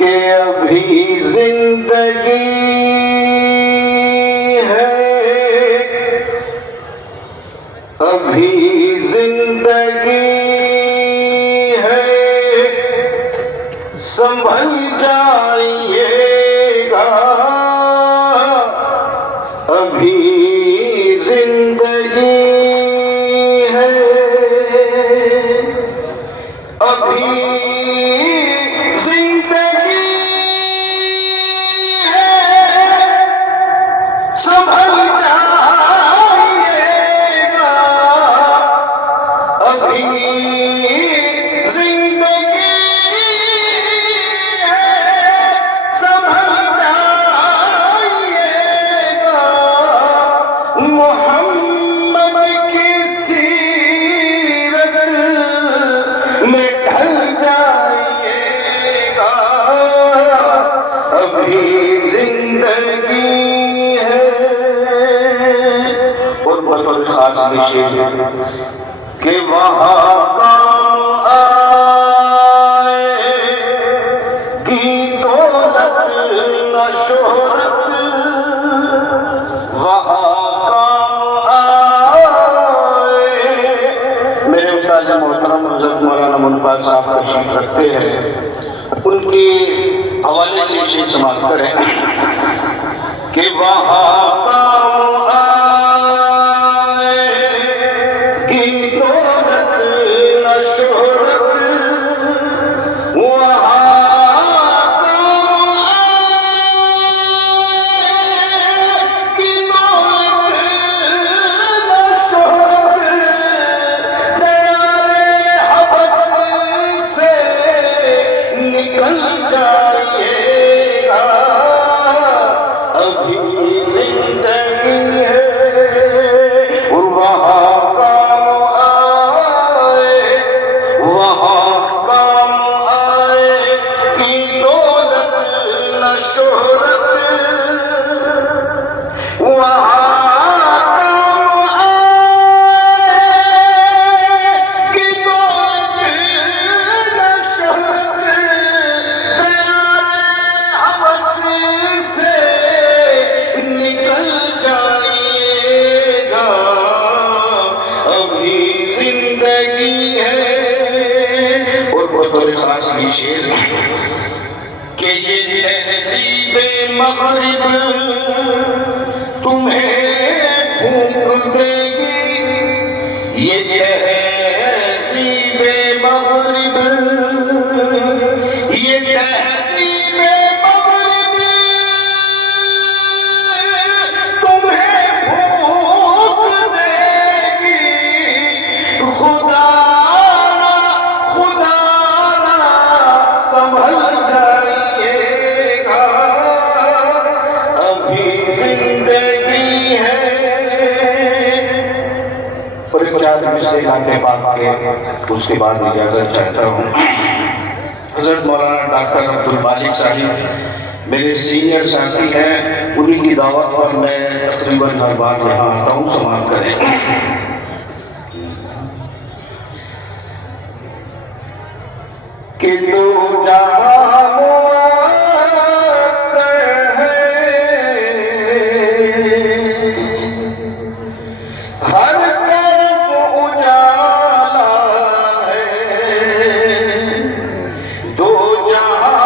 कि अभी जिंदगी है, अभी जिंदगी है, संभल जाइएगा, अभी जिंदगी है, अभी संभल जाइएगा, अभी जिंदगी है, संभल जाइएगा, मोहम्मद की सीरत में ढल जाइएगा, अभी जिंदगी बतौर खास शेर कि वहाँ काम आएगी दौलत न शोहरत, वहाँ काम आए। मेरे उस्ताद मोहतरम हज़रत मौलाना मुनफ़ाज़ साहब तशरीफ़ रखते हैं, उनके हवाले से शेर समाप्त करें कि वहाँ काम शेर कि ये तहज़ीबे मग़रिब तुम्हें फूंक देगी, ये तहज़ीबे मग़रिब, ये तहज़ीबे मग़रिब तुम्हें फूंक देगी, खुदा संभल जाइएगा, अभी जिंदगी है। और एक चार से गाते पाक के उसके बाद इजाजत चाहता हूँ। हज़रत मौलाना डॉक्टर अब्दुल मालिक साहिब मेरे सीनियर साथी हैं, उन्हीं की दावत पर मैं तकरीबन हर बार यहाँ आता हूँ, समाप्त करें। कि तू जहाँ मुअत्तर है, हर तरफ उजाला है, दो जहाँ